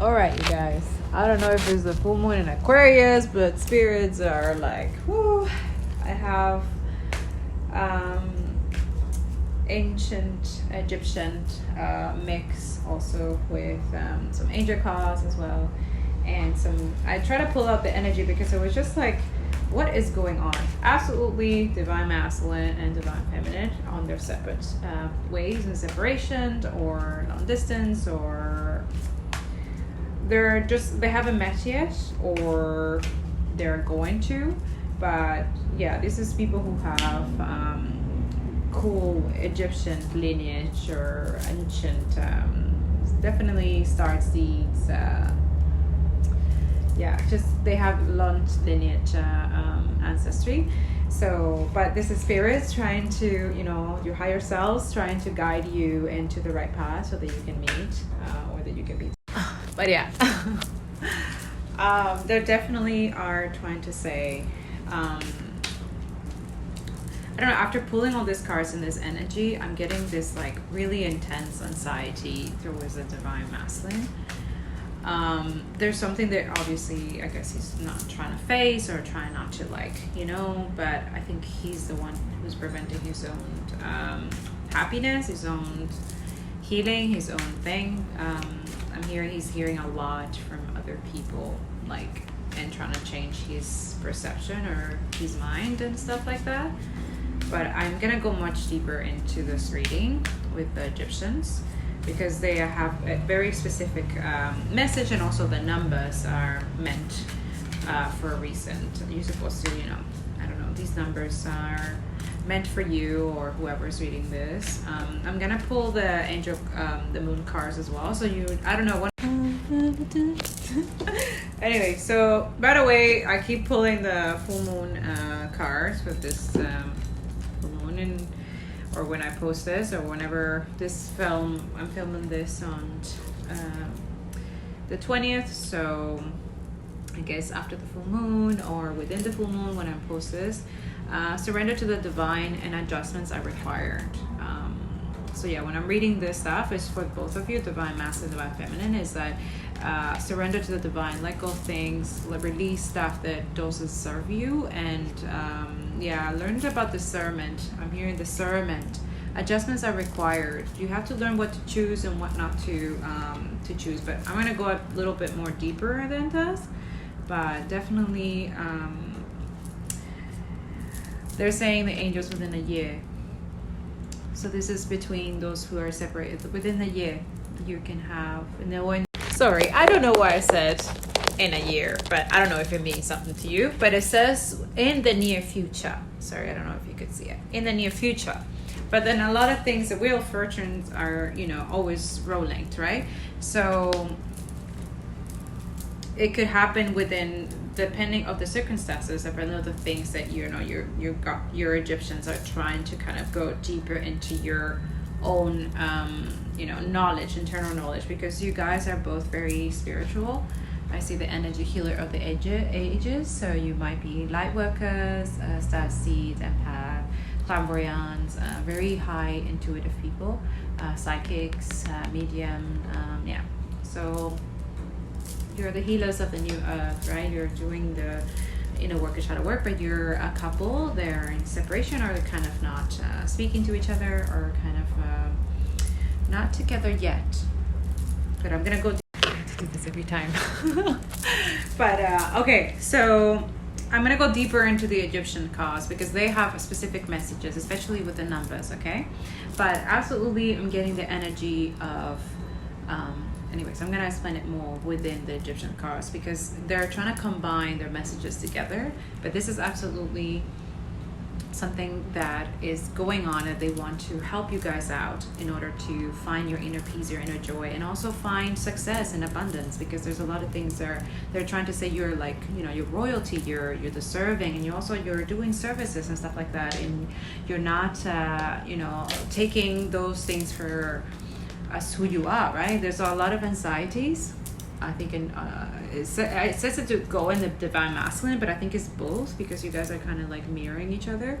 All right, you guys. I don't know if it's the full moon in Aquarius, but spirits are like, whoo. I have ancient Egyptian mix also with some angel cards as well, and some. I try to pull out the energy because it was just like, what is going on? Absolutely divine masculine and divine feminine on their separate ways and separation or long distance, or they haven't met yet, or they're going to. But yeah, this is people who have cool Egyptian lineage or ancient definitely star seeds. Just they have long lineage ancestry. So, but this is spirits trying to, your higher selves trying to guide you into the right path so that you can meet or that you can be. But yeah, they definitely are trying to say, I don't know, after pulling all these cards in this energy, I'm getting this like really intense anxiety towards the divine masculine. There's something that obviously I guess he's not trying to face or trying not to but I think he's the one who's preventing his own happiness, his own healing, his own thing. He's hearing a lot from other people, and trying to change his perception or his mind and stuff like that. But I'm gonna go much deeper into this reading with the Egyptians, because they have a very specific message, and also the numbers are meant for a reason. You're supposed to, I don't know, these numbers are meant for you or whoever's reading this. I'm gonna pull the angel, the moon cards as well. So I don't know what. Anyway, so by the way, I keep pulling the full moon cards with this full moon, or when I post this, or whenever I'm filming this on the 20th. So I guess after the full moon or within the full moon when I post this. Surrender to the divine and adjustments are required. So yeah, when I'm reading this stuff, it's for both of you, divine masculine, divine feminine, is that surrender to the divine, let go of things, release stuff that doesn't serve you, and learn about discernment. I'm hearing discernment. Adjustments are required. You have to learn what to choose and what not to choose. But I'm gonna go a little bit more deeper than this, but definitely. They're saying the angels within a year. So this is between those who are separated. Within a year, you can have. Sorry, I don't know why I said in a year, but I don't know if it means something to you. But it says in the near future. Sorry, I don't know if you could see it. In the near future. But then a lot of things, the wheel of fortunes are, always rolling, right? So it could happen within, depending of the circumstances, of the things that your Egyptians are trying to kind of go deeper into your own knowledge, internal knowledge, because you guys are both very spiritual. I see the energy healer of the ages, so you might be light workers, star seeds, empath, clairvoyants, very high intuitive people, psychics, medium, so you're the healers of the new earth, right? You're doing the inner work and shadow work, but you're a couple. They're in separation, or they're kind of not speaking to each other, or kind of not together yet. But I'm gonna go to do this every time. But okay, so I'm gonna go deeper into the Egyptian cards because they have specific messages, especially with the numbers. Okay, but absolutely, I'm getting the energy of. Anyways, I'm going to explain it more within the Egyptian cards, because they're trying to combine their messages together. But this is absolutely something that is going on, that they want to help you guys out in order to find your inner peace, your inner joy, and also find success and abundance, because there's a lot of things they're trying to say you're like, you're royalty, you're deserving, and you're doing services and stuff like that, and you're not taking those things for as who you are, right? There's a lot of anxieties. I think it says it to go in the divine masculine, but I think it's both, because you guys are kind of like mirroring each other.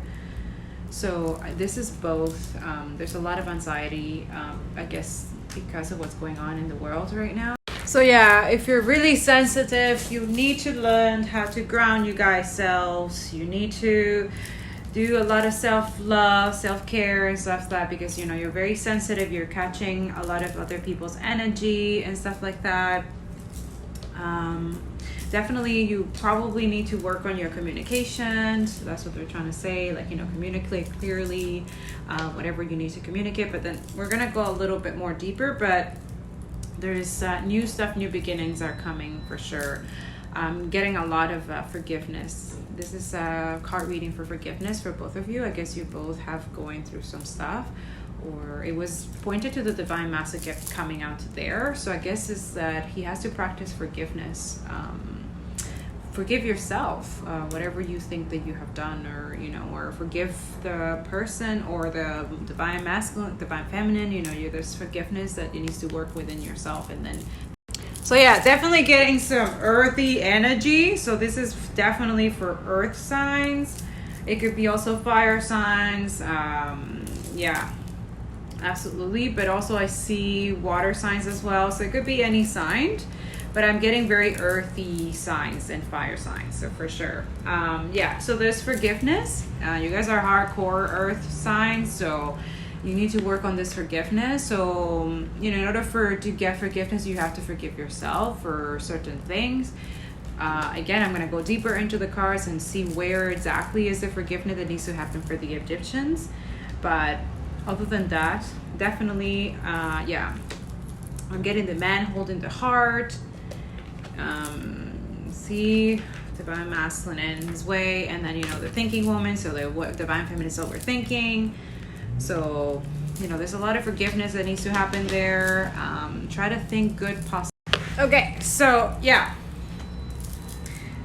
So this is both. There's a lot of anxiety, I guess, because of what's going on in the world right now. So yeah, if you're really sensitive, you need to learn how to ground you guys selves. You need to do a lot of self-love, self-care and stuff like that, because you know you're very sensitive. You're catching a lot of other people's energy and stuff like that. Definitely you probably need to work on your communication. So that's what they're trying to say, like, you know, communicate clearly, whatever you need to communicate. But then we're gonna go a little bit more deeper, but there's new stuff, new beginnings are coming for sure. I'm getting a lot of forgiveness. This is a card reading for forgiveness for both of you. I guess you both have going through some stuff, or it was pointed to the divine master kept coming out there. So I guess is that he has to practice forgiveness. Forgive yourself, whatever you think that you have done, or you know, or forgive the person or the divine masculine, divine feminine. You know, there's forgiveness that you need to work within yourself. And then, so yeah, definitely getting some earthy energy. So this is definitely for earth signs. It could be also fire signs. Yeah, absolutely. But also I see water signs as well. So it could be any sign. But I'm getting very earthy signs and fire signs, so for sure. Yeah, so there's forgiveness. You guys are hardcore earth signs, so you need to work on this forgiveness. So, you know, in order to get forgiveness, you have to forgive yourself for certain things. Again, I'm going to go deeper into the cards and see where exactly is the forgiveness that needs to happen for the Egyptians. But other than that, definitely, yeah, I'm getting the man holding the heart. See divine masculine in his way, and then, you know, the thinking woman, so the divine feminine is overthinking. So, you know, there's a lot of forgiveness that needs to happen there. Try to think good possible. Okay, so yeah,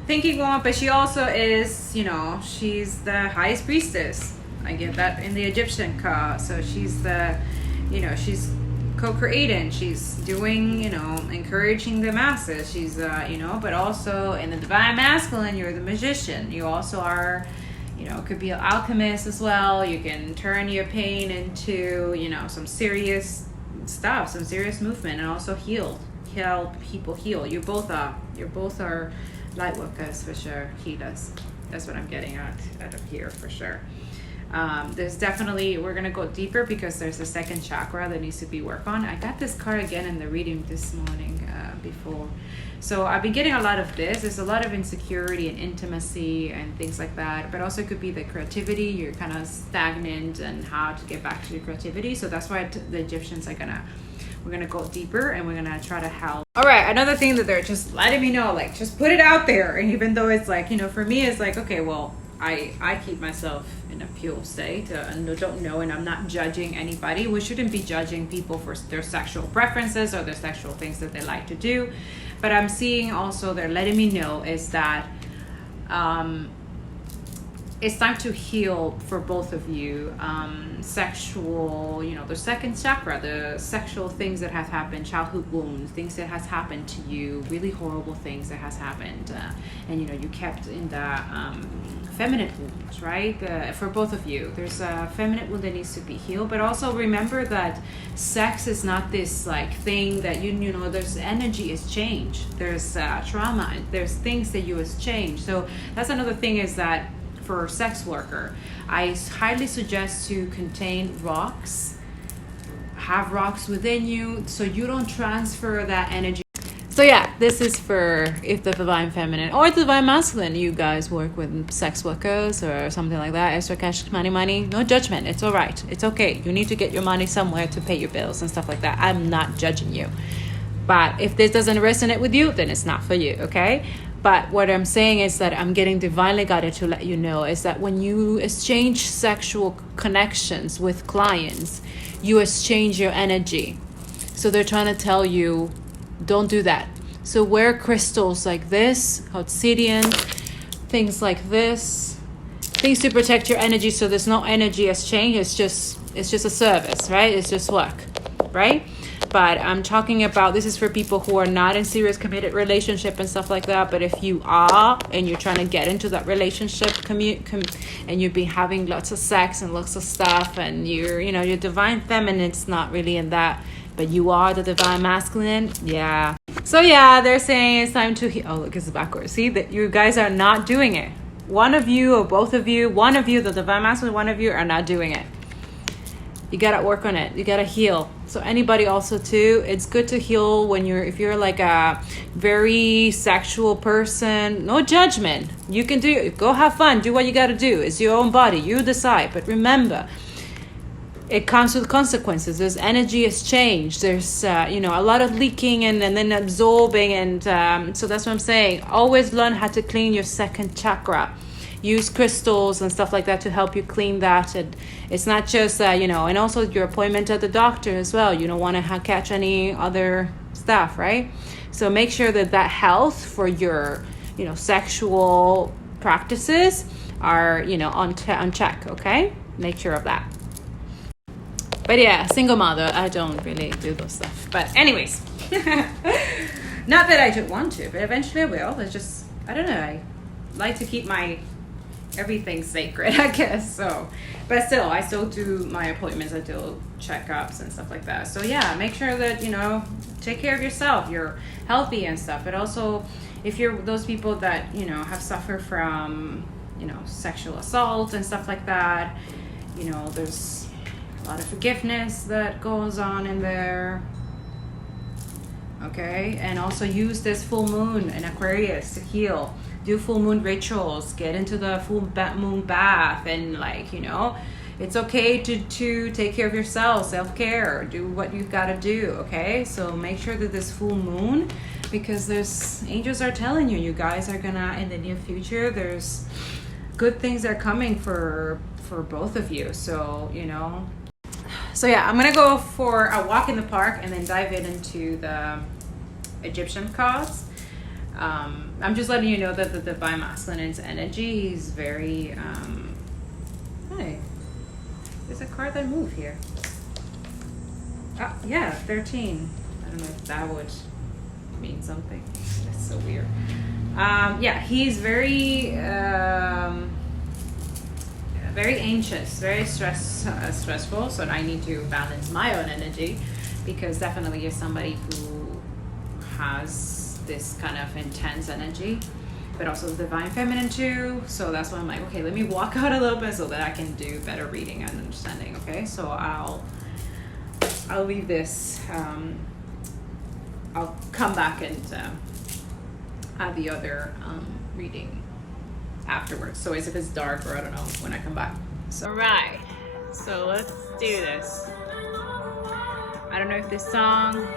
thinking woman, but she also is, you know, she's the highest priestess. I get that in the Egyptian card. So she's the, you know, she's co-creating, she's doing, you know, encouraging the masses, she's you know, but also in the divine masculine, you're the magician. You also are, you know, could be an alchemist as well. You can turn your pain into, you know, some serious stuff, some serious movement, and also help people heal. You both are light workers for sure, healers. That's what I'm getting out of here for sure. There's definitely, we're going to go deeper because there's a second chakra that needs to be worked on. I got this card again in the reading this morning before. So I've been getting a lot of this. There's a lot of insecurity and intimacy and things like that. But also it could be the creativity. You're kind of stagnant and how to get back to your creativity. So that's why the Egyptians are we're going to go deeper and we're going to try to help. All right. Another thing that they're just letting me know, like, just put it out there. And even though it's like, you know, for me, it's like, okay, well, I keep myself in a pure state and don't know, and I'm not judging anybody. We shouldn't be judging people for their sexual preferences or their sexual things that they like to do. But I'm seeing also they're letting me know is that it's time to heal for both of you. Sexual, you know, the second chakra, the sexual things that have happened, childhood wounds, things that has happened to you, really horrible things that has happened, and you know, you kept in the feminine wounds, right? For both of you, there's a feminine wound that needs to be healed. But also remember that sex is not this like thing that you know. There's energy is change. There's trauma. There's things that you exchange. So that's another thing is that. For sex worker, I highly suggest to contain rocks, have rocks within you so you don't transfer that energy. So yeah, this is for if the divine feminine or the divine masculine, you guys work with sex workers or something like that, extra cash money, no judgment. It's all right. It's okay. You need to get your money somewhere to pay your bills and stuff like that. I'm not judging you. But if this doesn't resonate with you, then it's not for you, okay? But what I'm saying is that I'm getting divinely guided to let you know is that when you exchange sexual connections with clients, you exchange your energy. So they're trying to tell you, don't do that. So wear crystals like this, obsidian, things like this, things to protect your energy so there's no energy exchange. It's just a service, right? It's just work, right? But I'm talking about, this is for people who are not in serious committed relationship and stuff like that. But if you are and you're trying to get into that relationship and you've been having lots of sex and lots of stuff, and your divine feminine's not really in that, but you are the divine masculine, yeah. So yeah, they're saying it's time to heal. Oh, look, it's backwards. See that you guys are not doing it. One of you or both of you, one of you, the divine masculine, one of you are not doing it. You gotta work on it. You gotta heal. So anybody also too, it's good to heal when if you're like a very sexual person. No judgment. You can do it. Go have fun. Do what you gotta do. It's your own body. You decide. But remember, it comes with consequences. There's energy exchange. There's a lot of leaking and then absorbing, and so that's what I'm saying. Always learn how to clean your second chakra. Use crystals and stuff like that to help you clean that. And it's not just and also your appointment at the doctor as well. You don't want to catch any other stuff, right? So make sure that health for your sexual practices are on check. Okay, make sure of that. But yeah, single mother, I don't really do those stuff. But anyways, not that I don't want to, but eventually I will. It's just, I don't know, I like to keep my everything sacred, I guess. So, but still, I still do my appointments, I do checkups and stuff like that. So yeah, make sure that, take care of yourself. You're healthy and stuff. But also, if you're those people that, have suffered from, sexual assault and stuff like that, there's a lot of forgiveness that goes on in there. Okay, and also use this full moon in Aquarius to heal. Do full moon rituals. Get into the full moon bath, and it's okay to take care of yourself. Self-care. Do what you've got to do. Okay, so make sure that this full moon, because there's angels are telling you guys are gonna, in the near future, there's good things are coming for both of you. So So yeah, I'm gonna go for a walk in the park and then dive into the Egyptian cards. I'm just letting you know that the divine masculine's energy is very hey, there's a card that moved here. Yeah, 13. I don't know if that would mean something. That's so weird. Yeah, he's very very anxious, very stressful. So I need to balance my own energy, because definitely you're somebody who has this kind of intense energy, but also the divine feminine too. So that's why I'm like, okay, let me walk out a little bit so that I can do better reading and understanding. Okay, so I'll leave this. I'll come back and add the other reading afterwards. So as if it's dark, or I don't know when I come back. So right, so let's do this. I don't know if this song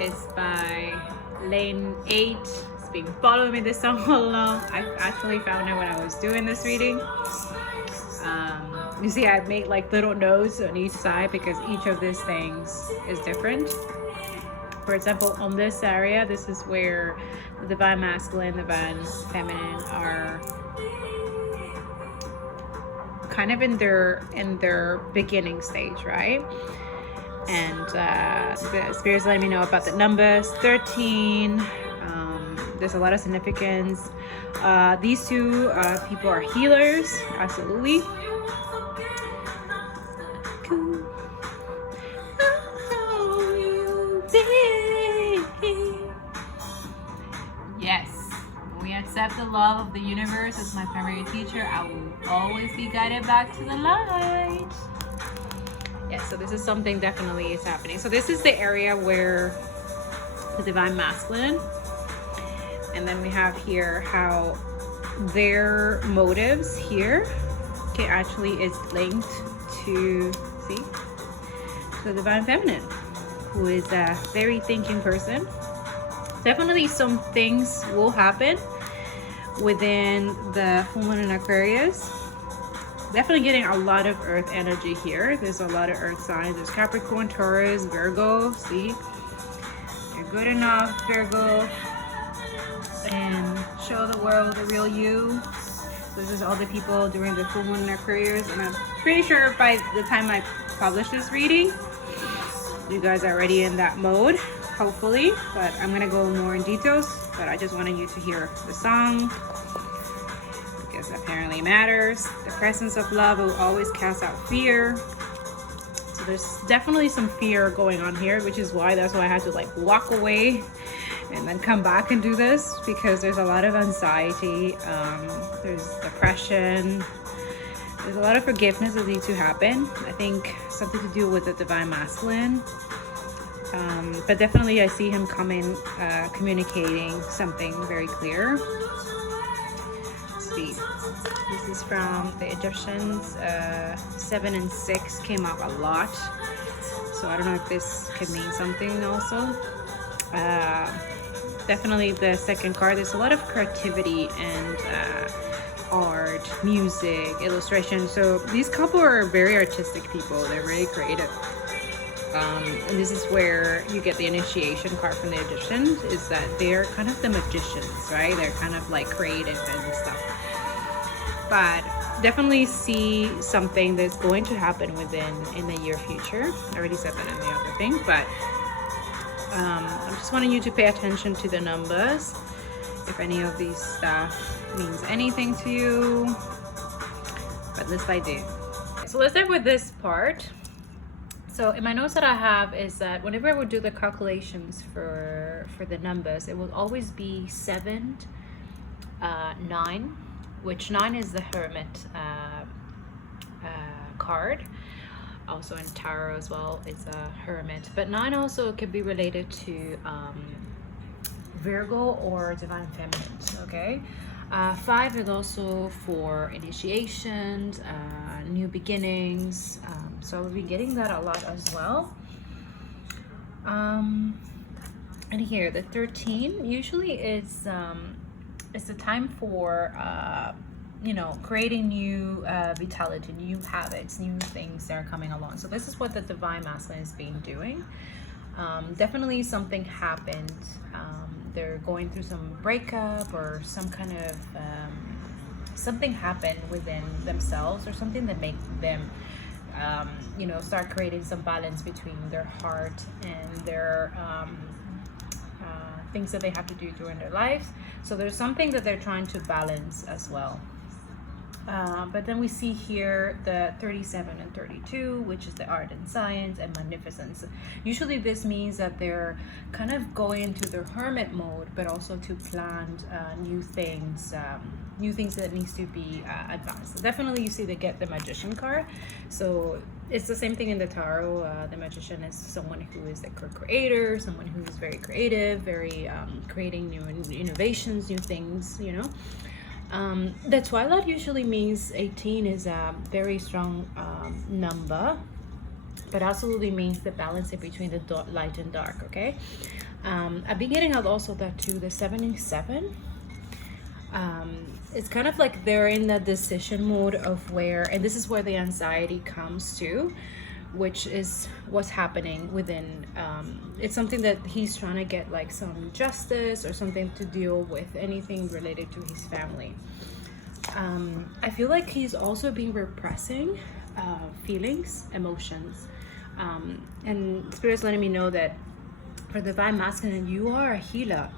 is by Lane 8. It's been following me this song all along. I actually found it when I was doing this reading. You see, I've made like little notes on each side because each of these things is different. For example, on this area, this is where the divine masculine, the divine feminine are kind of in their beginning stage, right? And the spirits letting me know about the numbers 13. There's a lot of significance. These two people are healers, absolutely. Yes, we accept the love of the universe as my primary teacher. I will always be guided back to the light. Yes, so this is something definitely is happening. So this is the area where the divine masculine, and then we have here how their motives here, okay, actually is linked to, see, to the divine feminine, who is a very thinking person. Definitely some things will happen within the full moon in Aquarius. Definitely getting a lot of earth energy here. There's a lot of earth signs. There's Capricorn, Taurus, Virgo. See, you're good enough, Virgo, and show the world the real you. This is all the people during the full moon in Aquarius, and I'm pretty sure by the time I publish this reading, you guys are already in that mode, hopefully. But I'm gonna go more in details, but I just wanted you to hear the song because apparently it matters. The presence of love will always cast out fear. So there's definitely some fear going on here, which is why I had to like walk away and then come back and do this, because there's a lot of anxiety, there's depression, there's a lot of forgiveness that needs to happen. I think something to do with the divine masculine, but definitely I see him coming, communicating something very clear. Let's see. This is from the Egyptians. 7 and 6 came up a lot, so I don't know if this could mean something also. Definitely the second card, there's a lot of creativity and art, music, illustration. So these couple are very artistic people. They're very creative. And this is where you get the initiation card from the Egyptians, is that they're kind of the magicians, right? They're kind of like creative and stuff. But definitely see something that's going to happen in the near future. I already said that in the other thing, but I'm just wanting you to pay attention to the numbers, if any of these stuff means anything to you, but at least I do. So let's start with this part. So in my notes that I have is that whenever I would do the calculations for the numbers, it will always be 7, 9, which 9 is the Hermit card. Also in tarot as well, it's a Hermit. But 9 also could be related to Virgo or Divine Feminine, okay? 5 is also for initiations, new beginnings. So we'll be getting that a lot as well. And here, the 13 usually is the time for you know, creating new vitality, new habits, new things that are coming along. So this is what the divine masculine has been doing. Definitely something happened. They're going through some breakup or some kind of something happened within themselves, or something that make them you know, start creating some balance between their heart and their things that they have to do during their lives. So there's something that they're trying to balance as well. But then we see here the 37 and 32, which is the art and science and magnificence. Usually this means that they're kind of going into their hermit mode, but also to plan new things that needs to be advanced. So definitely you see they get the magician card. So it's the same thing in the tarot. The magician is someone who is a creator, someone who is very creative, very creating new innovations, new things, you know. The twilight usually means 18 is a very strong number, but absolutely means the balance in between the light and dark, okay? I've been getting out also that too, the 77. It's kind of like they're in the decision mode of where, and this is where the anxiety comes to, which is what's happening within. It's something that he's trying to get like some justice or something to deal with, anything related to his family. I feel like he's also been repressing feelings, emotions, and Spirit's letting me know that for the divine masculine, you are a healer.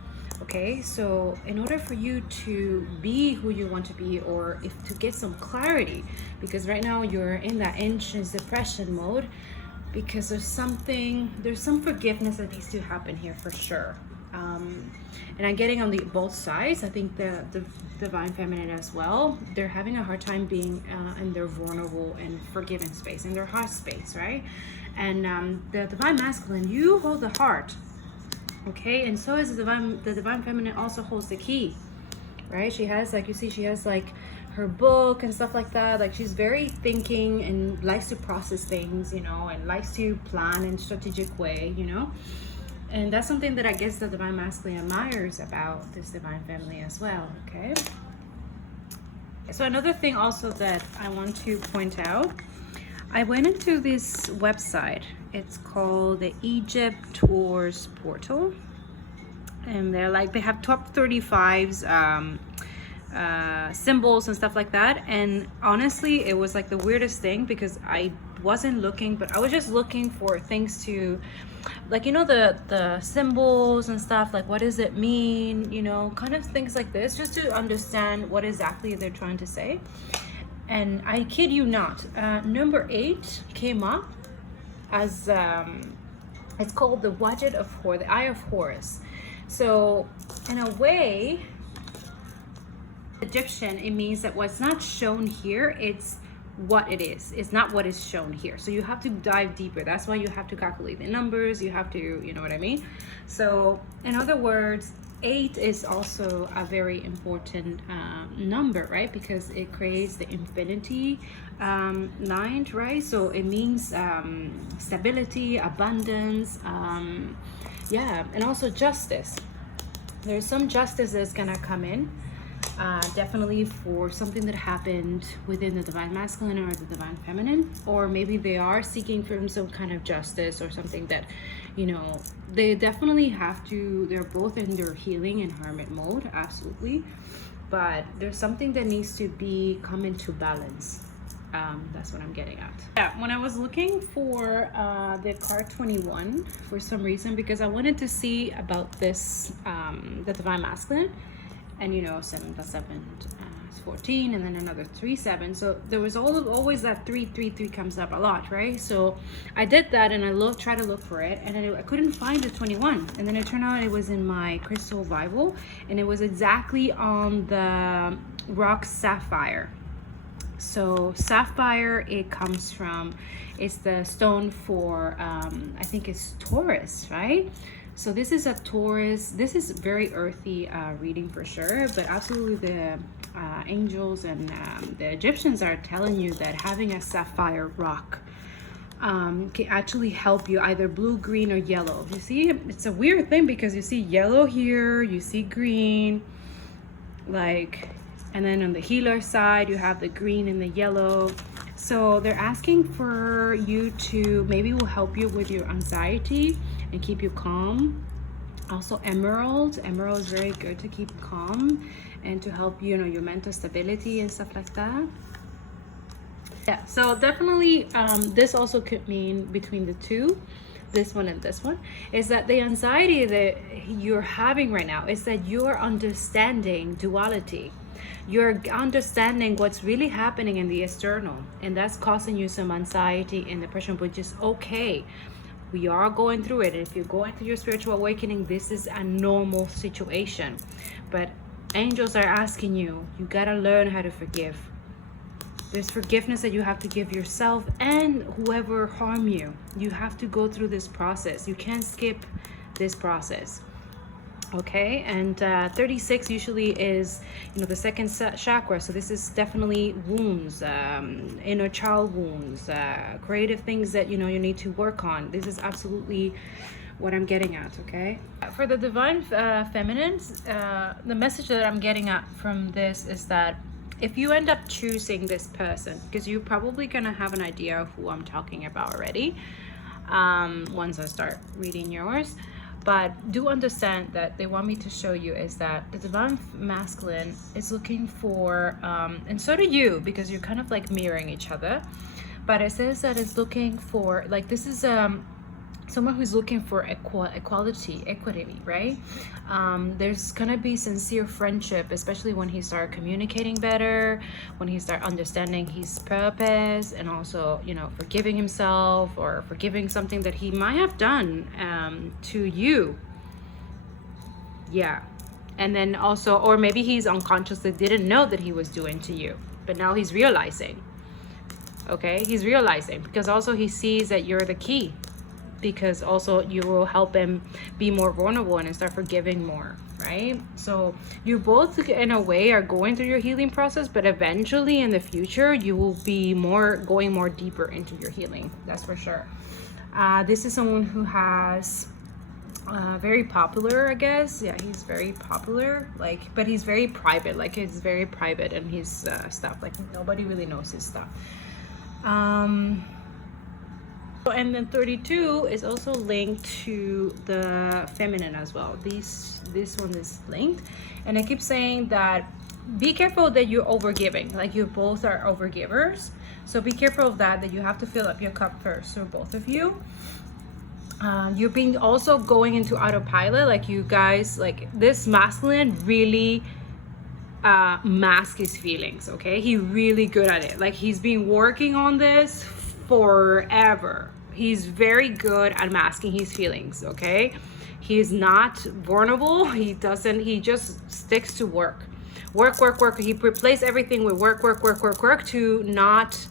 Okay, so in order for you to be who you want to be, or if to get some clarity, because right now you're in that anxious depression mode, because there's some forgiveness that needs to happen here for sure. And I'm getting on both sides. I think the divine feminine as well, they're having a hard time being in their vulnerable and forgiving space, in their heart space, right? And the divine masculine, you hold the heart. Okay, and so is the divine feminine also holds the key, right? She has, like you see, she has like her book and stuff like that. Like she's very thinking and likes to process things, you know, and likes to plan in a strategic way, you know. And that's something that I guess the divine masculine admires about this divine feminine as well, okay? So another thing also that I want to point out, I went into this website. It's called the Egypt Tours Portal, and they have top 35s symbols and stuff like that. And honestly, it was like the weirdest thing, because I wasn't looking, but I was just looking for things to, like, you know, the symbols and stuff, like what does it mean, you know, kind of things like this, just to understand what exactly they're trying to say. And I kid you not, number 8 came up, as it's called the Wadjet of Horus, the Eye of Horus. So in a way, Egyptian, it means that what's not shown here, it's what it is. It's not what is shown here. So you have to dive deeper. That's why you have to calculate the numbers. You have to, you know what I mean? So in other words, 8 is also a very important number, right? Because it creates the infinity line, right? So it means stability, abundance, yeah, and also justice. There's some justice that's gonna come in, definitely for something that happened within the divine masculine or the divine feminine, or maybe they are seeking from some kind of justice or something that, you know, they definitely have to, they're both in their healing and hermit mode, absolutely, but there's something that needs to be come into balance. That's what I'm getting at. Yeah, when I was looking for the card 21 for some reason, because I wanted to see about this, the divine masculine, and you know, 7 plus 7 is 14, and then another 3 7. So there was always that 3 3 3 comes up a lot, right? So I did that, and I tried to look for it, and I couldn't find the 21. And then it turned out it was in my crystal Bible, and it was exactly on the rock sapphire. So sapphire, it comes from, it's the stone for I think it's Taurus, right? So this is a Taurus. This is very earthy reading for sure, but absolutely the angels and the Egyptians are telling you that having a sapphire rock can actually help you, either blue, green, or yellow. You see, it's a weird thing because you see yellow here, you see green, like, and then on the healer side, you have the green and the yellow. So they're asking for you to, maybe will help you with your anxiety and keep you calm. Also emerald is very good to keep calm and to help, you know, your mental stability and stuff like that. Yeah, so definitely this also could mean between the two, this one and this one, is that the anxiety that you're having right now is that you're understanding duality. You're understanding what's really happening in the external, and that's causing you some anxiety and depression, which is okay. We are going through it. If you're going through your spiritual awakening, this is a normal situation. But angels are asking you, you gotta learn how to forgive. There's forgiveness that you have to give yourself and whoever harmed you. You have to go through this process. You can't skip this process. Okay, and 36 usually is, you know, the second chakra. So this is definitely wounds, inner child wounds, creative things that, you know, you need to work on. This is absolutely what I'm getting at. Okay, for the divine feminines, the message that I'm getting at from this is that if you end up choosing this person, because you're probably gonna have an idea of who I'm talking about already once I start reading yours. But do understand that they want me to show you is that the divine masculine is looking for, and so do you, because you're kind of like mirroring each other. But it says that it's looking for, like, this is someone who's looking for equity, right? There's gonna be sincere friendship, especially when he start communicating better, when he start understanding his purpose, and also, you know, forgiving himself or forgiving something that he might have done to you. Yeah. And then also, or maybe he's unconsciously didn't know that he was doing to you, but now he's realizing. Okay, he's realizing, because also he sees that you're the key, because also you will help him be more vulnerable and start forgiving more, right? So you both in a way are going through your healing process, but eventually in the future you will be going more deeper into your healing, that's for sure. This is someone who has very popular, I guess. Yeah, he's very popular, like, but he's very private, like he's very private in his stuff, like nobody really knows his stuff. And then 32 is also linked to the feminine as well. This one is linked, and I keep saying that be careful that you're overgiving, like you both are overgivers. So be careful of that you have to fill up your cup first. So both of you, you're being also going into autopilot, like you guys, like this masculine really mask his feelings. Okay, he's really good at it. Like he's been working on this forever. He's very good at masking his feelings, okay? He is not vulnerable. He just sticks to work. Work. He replaces everything with work to not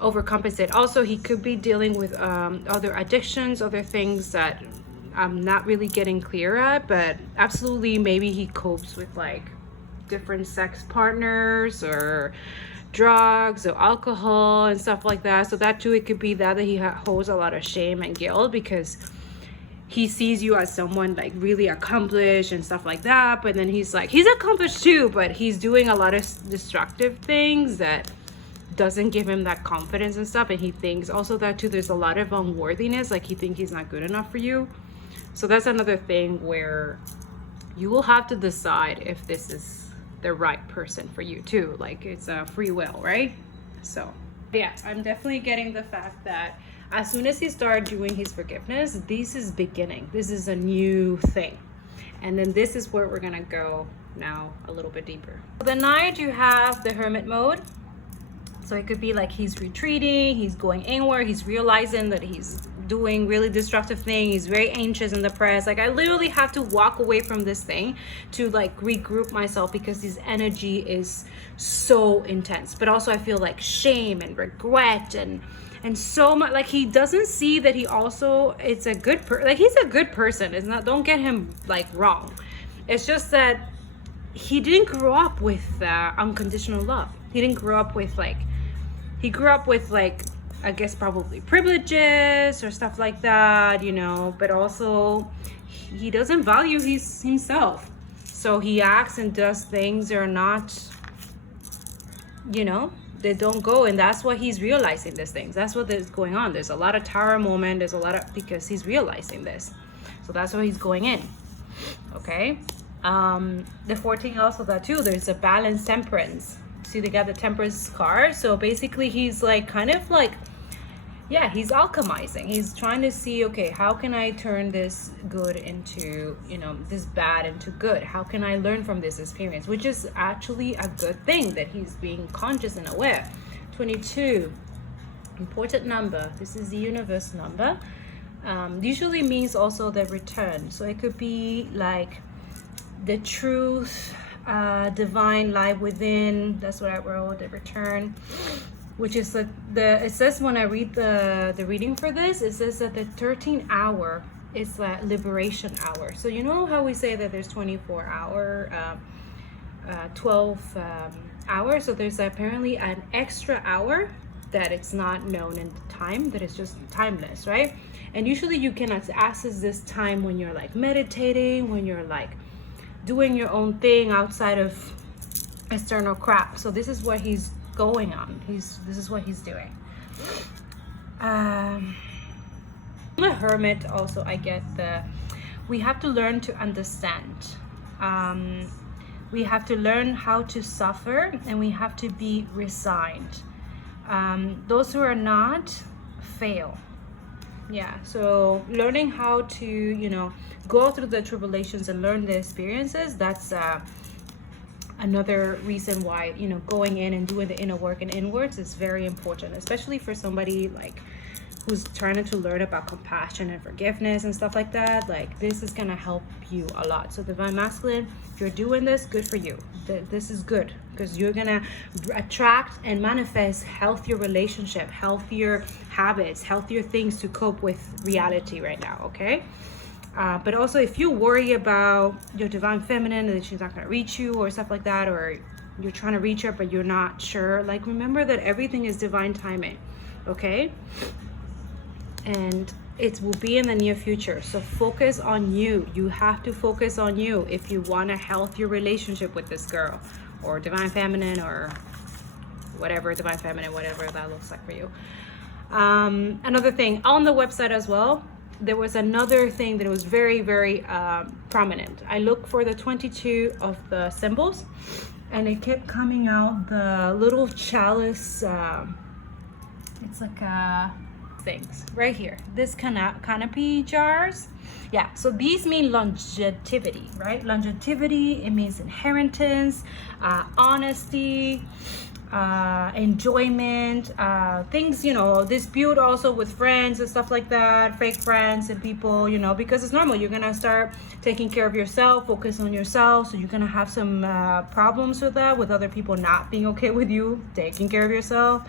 overcompensate. Also, he could be dealing with other addictions, other things that I'm not really getting clear at, but absolutely maybe he copes with like different sex partners or drugs or alcohol and stuff like that. So that too, it could be that he holds a lot of shame and guilt because he sees you as someone like really accomplished and stuff like that, but then he's accomplished too, but he's doing a lot of destructive things that doesn't give him that confidence and stuff. And he thinks also that too, there's a lot of unworthiness, like he thinks he's not good enough for you. So that's another thing where you will have to decide if this is the right person for you too. Like it's a free will, right? So yeah, I'm definitely getting the fact that as soon as he started doing his forgiveness, this is beginning. This is a new thing. And then this is where we're gonna go now a little bit deeper. The night you have the hermit mode. So it could be like he's retreating, he's going inward, he's realizing that he's doing really destructive thing, he's very anxious and depressed. Like I literally have to walk away from this thing to like regroup myself because his energy is so intense. But also I feel like shame and regret and so much. Like he doesn't see that he also, it's a good like he's a good person. It's not, don't get him like wrong. It's just that he didn't grow up with unconditional love. He didn't grow up with like, he grew up with like, I guess probably privileges or stuff like that, you know, but also he doesn't value himself. So he acts and does things that are not, you know, they don't go. And that's why he's realizing these things. That's what is going on. There's a lot of tower moment. There's a lot of, because he's realizing this. So that's why he's going in. Okay. The 14 also that too, there's a balanced temperance. See, they got the temperance card. So basically he's like kind of like, yeah, he's alchemizing. He's trying to see, okay, how can I turn this good into, you know, this bad into good? How can I learn from this experience? Which is actually a good thing that he's being conscious and aware. 22, important number. This is the universe number. Usually means also the return. So it could be like the truth, divine life within. That's what I wrote, the return. Which is it says when I read the reading for this, it says that the 13th hour is a liberation hour. So you know how we say that there's 24 hour, 12 hours. So there's apparently an extra hour that it's not known in time, that it's just timeless, right? And usually you can access this time when you're like meditating, when you're like doing your own thing outside of external crap. So this is what he's going on. This is what he's doing. The hermit also, I get we have to learn to understand. We have to learn how to suffer, and we have to be resigned. Those who are not fail. Yeah, so learning how to, you know, go through the tribulations and learn the experiences, that's another reason why, you know, going in and doing the inner work and inwards is very important, especially for somebody like who's trying to learn about compassion and forgiveness and stuff like that. Like this is gonna help you a lot. So divine masculine, if you're doing this, good for you. This is good because you're gonna attract and manifest healthier relationship, healthier habits, healthier things to cope with reality right now. Okay. But also if you worry about your divine feminine and that she's not going to reach you or stuff like that, or you're trying to reach her but you're not sure, like remember that everything is divine timing, okay? And it will be in the near future. So focus on you. You have to focus on you if you want a healthier relationship with this girl or divine feminine or whatever, divine feminine, whatever that looks like for you. Another thing on the website as well, there was another thing that was very, very prominent. I looked for the 22 of the symbols and it kept coming out the little chalice. It's like things right here. This canopy jars. Yeah, so these mean longevity, right? Longevity, it means inheritance, honesty, enjoyment, things, you know, dispute also with friends and stuff like that, fake friends and people, you know, because it's normal. You're gonna start taking care of yourself, focus on yourself, so you're gonna have some problems with that, with other people not being okay with you taking care of yourself.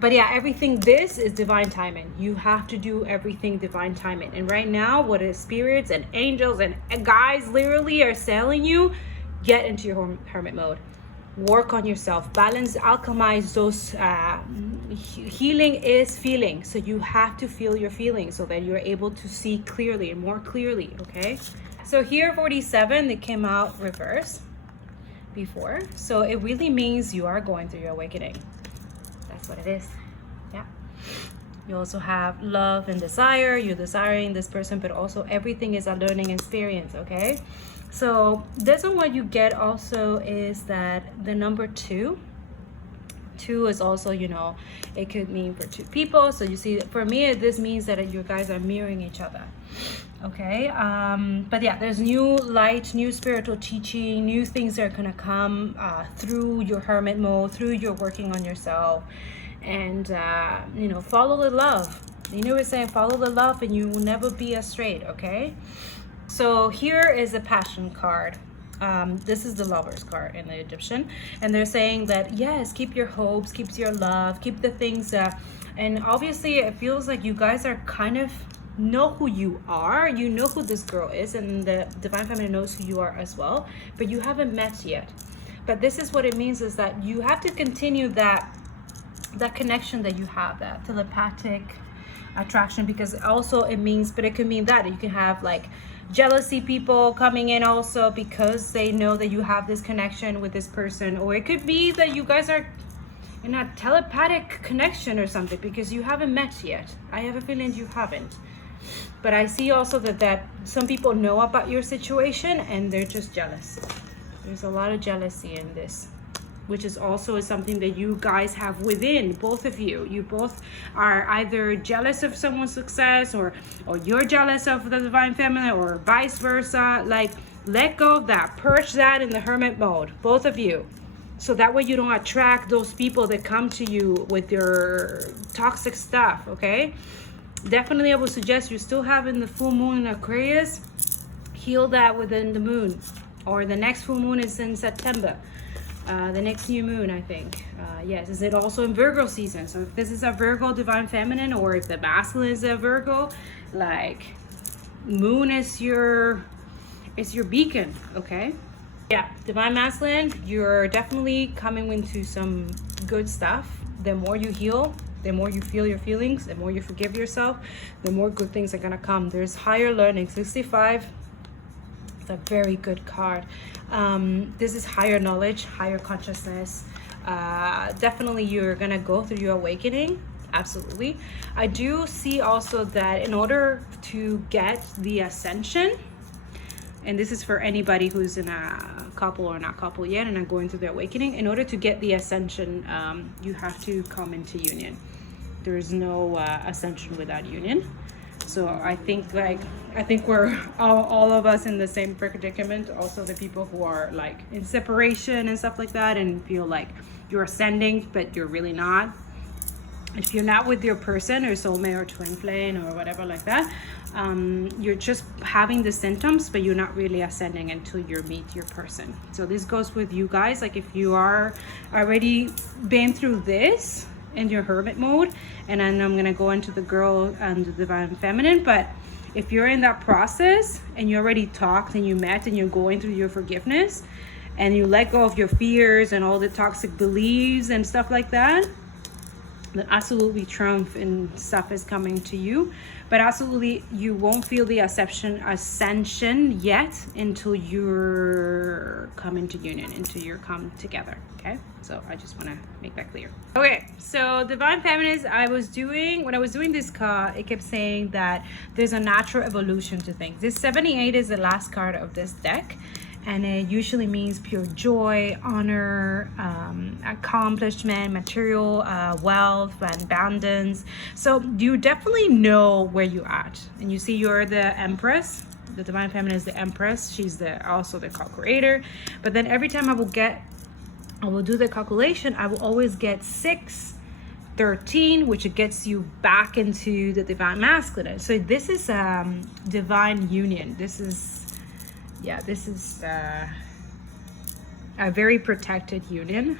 But yeah, everything, this is divine timing. You have to do everything divine timing. And right now, what is spirits and angels and guys literally are telling you, get into your hermit mode. Work on yourself, balance, alchemize those. Healing is feeling, so you have to feel your feelings so that you're able to see clearly and more clearly. Okay, so here 47, they came out reverse before, so it really means you are going through your awakening. That's what it is. Yeah, you also have love and desire. You're desiring this person, but also everything is a learning experience. Okay, so this one, what you get also is that the number 2 is also, you know, it could mean for 2 people. So you see, for me, this means that you guys are mirroring each other. Okay, but yeah, there's new light, new spiritual teaching, new things that are gonna come through your hermit mode, through your working on yourself. And you know, follow the love. You know, we're saying follow the love and you will never be astray. Okay, so here is a passion card. This is the Lovers card in the Egyptian, and they're saying that yes, keep your hopes, keep your love, keep the things and obviously it feels like you guys are kind of know who you are. You know who this girl is, and the divine feminine knows who you are as well, but you haven't met yet. But this is what it means, is that you have to continue that connection that you have, that telepathic attraction, because also it means, but it could mean that you can have like jealousy people coming in also because they know that you have this connection with this person, or it could be that you guys are in a telepathic connection or something because you haven't met yet. I have a feeling you haven't, but I see also that some people know about your situation and they're just jealous. There's a lot of jealousy in this, which is also something that you guys have within, both of you. You both are either jealous of someone's success, or you're jealous of the divine feminine, or vice versa. Like, let go of that, purge that in the hermit mode, both of you. So that way you don't attract those people that come to you with your toxic stuff, okay? Definitely I would suggest, you still having the full moon in Aquarius, heal that within the moon, or the next full moon is in September. The next new moon, I think. Yes, is it also in Virgo season? So if this is a Virgo divine feminine, or if the masculine is a Virgo, like, moon is your beacon, okay? Yeah, divine masculine, you're definitely coming into some good stuff. The more you heal, the more you feel your feelings, the more you forgive yourself, the more good things are gonna come. There's higher learning. 65, it's a very good card. This is higher knowledge, higher consciousness. Definitely you're gonna go through your awakening. Absolutely. I do see also that in order to get the ascension, and this is for anybody who's in a couple or not couple yet and are going through the awakening, in order to get the ascension, you have to come into union. There is no ascension without union. So I think we're all of us in the same predicament. Also the people who are like in separation and stuff like that and feel like you're ascending, but you're really not. If you're not with your person or soulmate or twin flame or whatever like that, you're just having the symptoms, but you're not really ascending until you meet your person. So this goes with you guys. Like, if you are already been through this in your hermit mode, and then I'm gonna go into the girl and the divine feminine, but if you're in that process and you already talked and you met and you're going through your forgiveness and you let go of your fears and all the toxic beliefs and stuff like that, then absolutely triumph and stuff is coming to you. But absolutely you won't feel the ascension yet until you're coming to union, until you're come together. Okay, so I just want to make that clear. Okay, so divine feminines, when I was doing this card, it kept saying that there's a natural evolution to things. This 78 is the last card of this deck, and it usually means pure joy, honor, accomplishment, material wealth, and abundance. So you definitely know where you're at. And you see you're the Empress. The divine feminine is the Empress. She's also the co-creator. But then every time I will get I will do the calculation. I will always get 6, 13, which it gets you back into the divine masculine. So this is divine union. This is a very protected union.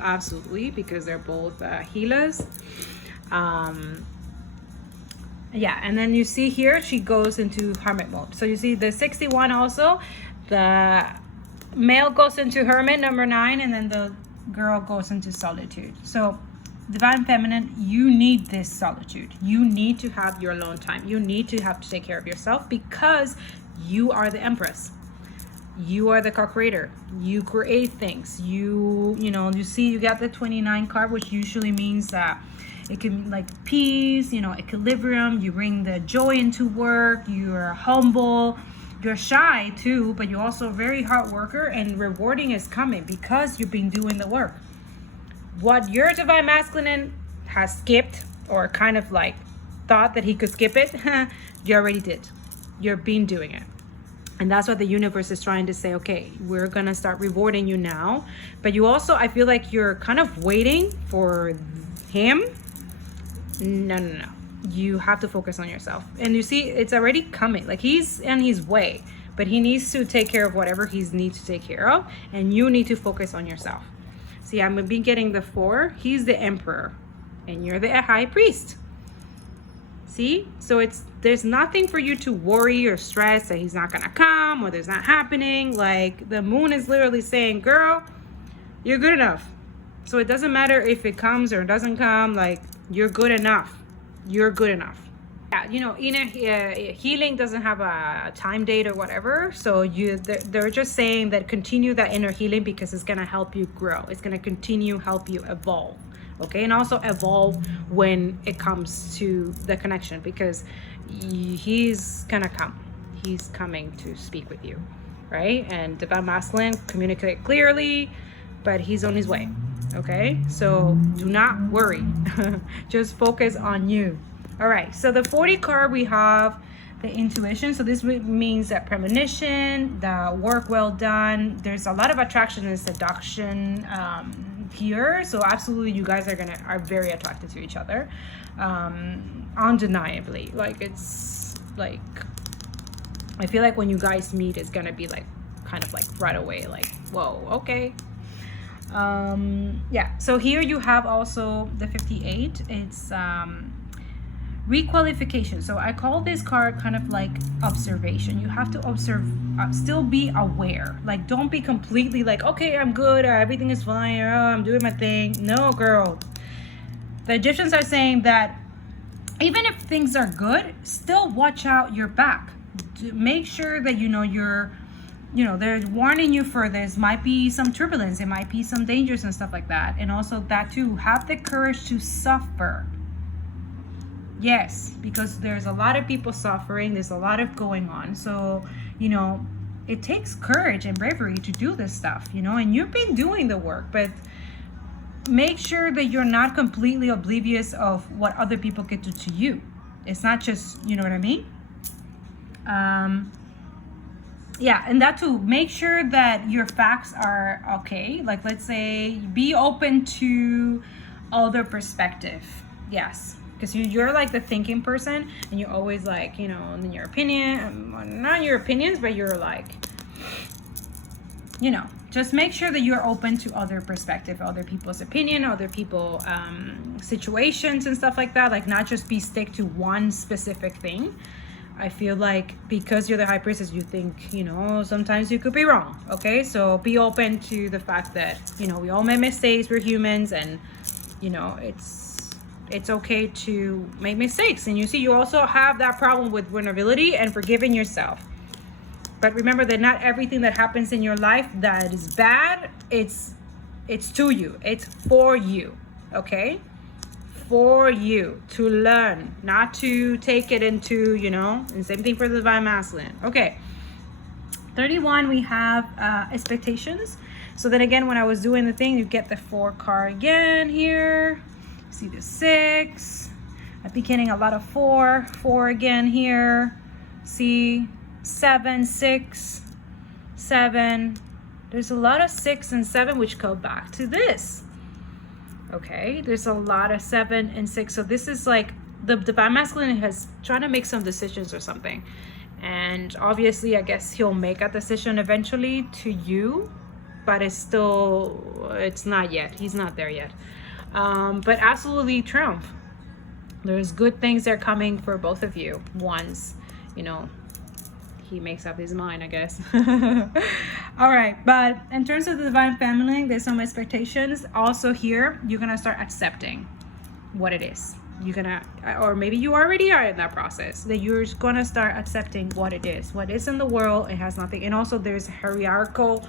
Absolutely, because they're both healers. Yeah, and then you see here she goes into hermit mode. So you see the 61 also, the male goes into hermit, number 9, and then the girl goes into solitude. So divine feminine, you need this solitude. You need to have your alone time. You need to have to take care of yourself, because you are the empress. You are the co-creator. You create things. You see you got the 29 card, which usually means that it can like peace, equilibrium. You bring the joy into work. You're humble. You're shy too, but you're also a very hard worker, and rewarding is coming because you've been doing the work. What your divine masculine has skipped, or kind of like thought that he could skip it, you already did. You've been doing it. And that's what the universe is trying to say. Okay, we're going to start rewarding you now. But you also, I feel like you're kind of waiting for him. No. You have to focus on yourself. And you see, it's already coming. Like, he's on his way. But he needs to take care of whatever he needs to take care of. And you need to focus on yourself. See, I'm going to be getting the 4. He's the emperor. And you're the high priest. See? So there's nothing for you to worry or stress that he's not gonna come, or there's not happening. Like, the moon is literally saying, girl, you're good enough. So it doesn't matter if it comes or doesn't come. Like, you're good enough. You're good enough. Yeah, inner healing doesn't have a time date or whatever. So they're just saying that continue that inner healing, because it's gonna help you grow. It's gonna continue help you evolve. Okay, and also evolve when it comes to the connection, because he's gonna come. He's coming to speak with you, right? And divine masculine, communicate clearly, but he's on his way. Okay, so do not worry. Just focus on you. All right, so the 40 card, we have the intuition. So this means that premonition, the work well done. There's a lot of attraction and seduction here. So absolutely, you guys are very attracted to each other, undeniably. Like, it's like, I feel like when you guys meet, it's gonna be like kind of like right away, like, whoa, okay. Yeah, so here you have also the 58. It's requalification. So I call this card kind of like observation. You have to observe, still be aware. Like, don't be completely like, okay, I'm good, everything is fine, I'm doing my thing. No, girl. The Egyptians are saying that even if things are good, still watch out your back. Make sure that they're warning you for this. Might be some turbulence, it might be some dangers and stuff like that. And also that too, have the courage to suffer. Yes, because there's a lot of people suffering. There's a lot of going on. So, it takes courage and bravery to do this stuff, and you've been doing the work, but make sure that you're not completely oblivious of what other people get to you. It's not just, you know what I mean? Yeah, and that too, make sure that your facts are okay. Like, let's say, be open to other perspective. Yes. Because you're like the thinking person, and you're always like, in your opinion, not your opinions, but you're like, just make sure that you're open to other perspective, other people's opinion, other people, situations and stuff like that. Like, not just stick to one specific thing. I feel like because you're the high priestess, you think, sometimes you could be wrong. Okay, so be open to the fact that, we all make mistakes, we're humans, and, it's okay to make mistakes. And you also have that problem with vulnerability and forgiving yourself. But remember that not everything that happens in your life that is bad, it's to you. It's for you, okay? For you to learn, not to take it into, and same thing for the divine masculine. Okay. 31, we have expectations. So then again, when I was doing the thing, you get the 4 card again here. See the 6. I've been getting a lot of 4 again here. See 7, 6, 7. There's a lot of 6 and 7, which go back to this. Okay, there's a lot of 7 and 6. So this is like the divine masculine has trying to make some decisions or something. And obviously, I guess he'll make a decision eventually to you, but it's not yet. He's not there yet. But absolutely triumph. There's good things that are coming for both of you once, you know, he makes up his mind, I guess. All right, but in terms of the divine feminine, there's some expectations. Also here, you're gonna start accepting what it is. You're gonna, or maybe you already are in that process, that you're gonna start accepting what it is. What is in the world, it has nothing. And also there's a hierarchical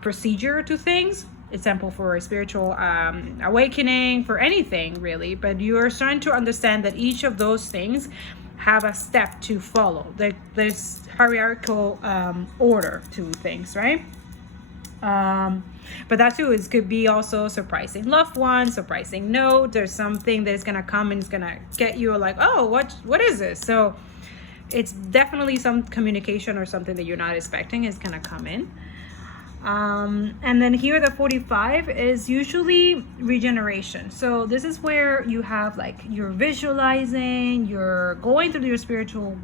procedure to things. Example for a spiritual awakening, for anything really. But you're starting to understand that each of those things have a step to follow. There's hierarchical order to things, right? But that too could be also surprising loved ones, surprising note. There's something that is gonna come and it's gonna get you like, oh, what is this? So it's definitely some communication or something that you're not expecting is gonna come in. And then here the 45 is usually regeneration. So this is where you have like you're visualizing, you're going through your spiritual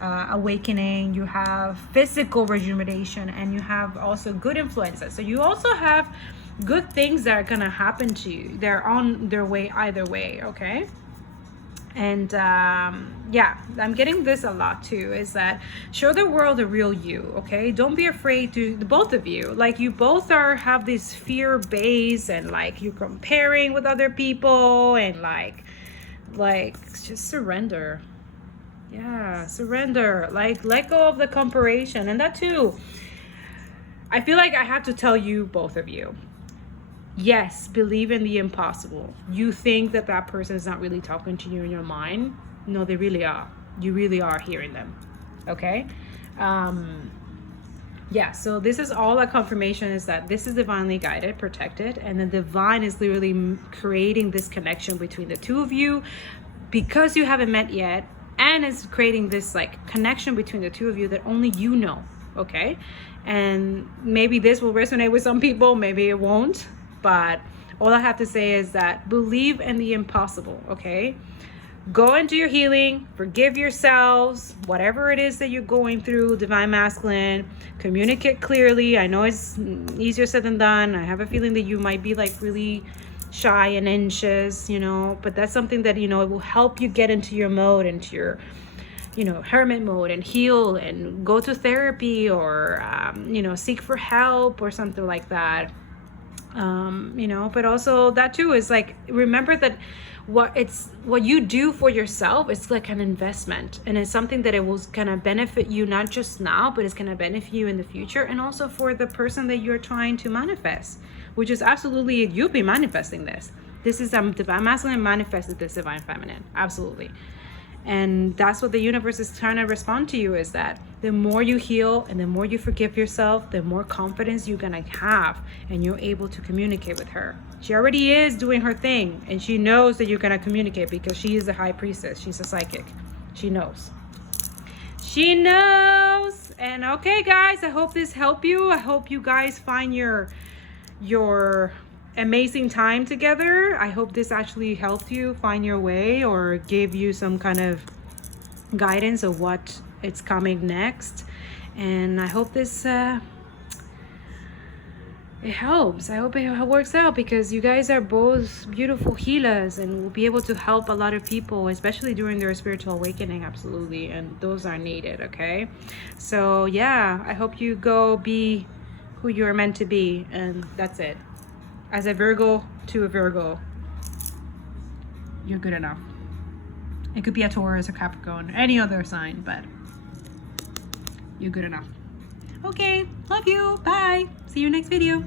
awakening, you have physical rejuvenation, and you have also good influences. So you also have good things that are gonna happen to you. They're on their way either way, okay? And yeah, I'm getting this a lot too, is that show the world the real you, okay? Don't be afraid to, both of you, like you both have this fear base, and like you're comparing with other people, and like just surrender. Yeah, surrender, like let go of the comparison. And that too, I feel like I have to tell you, both of you, yes, believe in the impossible. You think that person is not really talking to you in your mind. No, they really are. You really are hearing them. Okay? Yeah, so this is all a confirmation, is that this is divinely guided, protected, and the divine is literally creating this connection between the two of you because you haven't met yet, and it's creating this like connection between the two of you that only you know. Okay? And maybe this will resonate with some people, maybe it won't. But all I have to say is that believe in the impossible, okay? Go into your healing, forgive yourselves, whatever it is that you're going through, divine masculine, communicate clearly. I know it's easier said than done. I have a feeling that you might be like really shy and anxious, you know, but that's something that, you know, it will help you get into your mode, into your, you know, hermit mode, and heal and go to therapy, or, you know, seek for help or something like that. You know, but also that too is like, remember that what you do for yourself, it's like an investment, and it's something that it will gonna benefit you not just now, but it's gonna benefit you in the future, and also for the person that you're trying to manifest, which is absolutely, you'll be manifesting this. This is divine masculine manifested this divine feminine, absolutely. And that's what the universe is trying to respond to you, is that the more you heal and the more you forgive yourself, the more confidence you're gonna have, and you're able to communicate with her. She already is doing her thing, and she knows that you're gonna communicate because she is a high priestess. She's a psychic. She knows. She knows. And okay, guys, I hope this helped you. I hope you guys find your amazing time together. I hope this actually helped you find your way, or gave you some kind of guidance of what it's coming next. And I hope this it helps. I hope it works out, because you guys are both beautiful healers and will be able to help a lot of people, especially during their spiritual awakening. Absolutely. And those are needed. Okay, so yeah, I hope you go be who you're meant to be, and that's it. As a Virgo to a Virgo, you're good enough. It could be a Taurus, a Capricorn, any other sign, but you're good enough. Okay, love you. Bye. See you next video.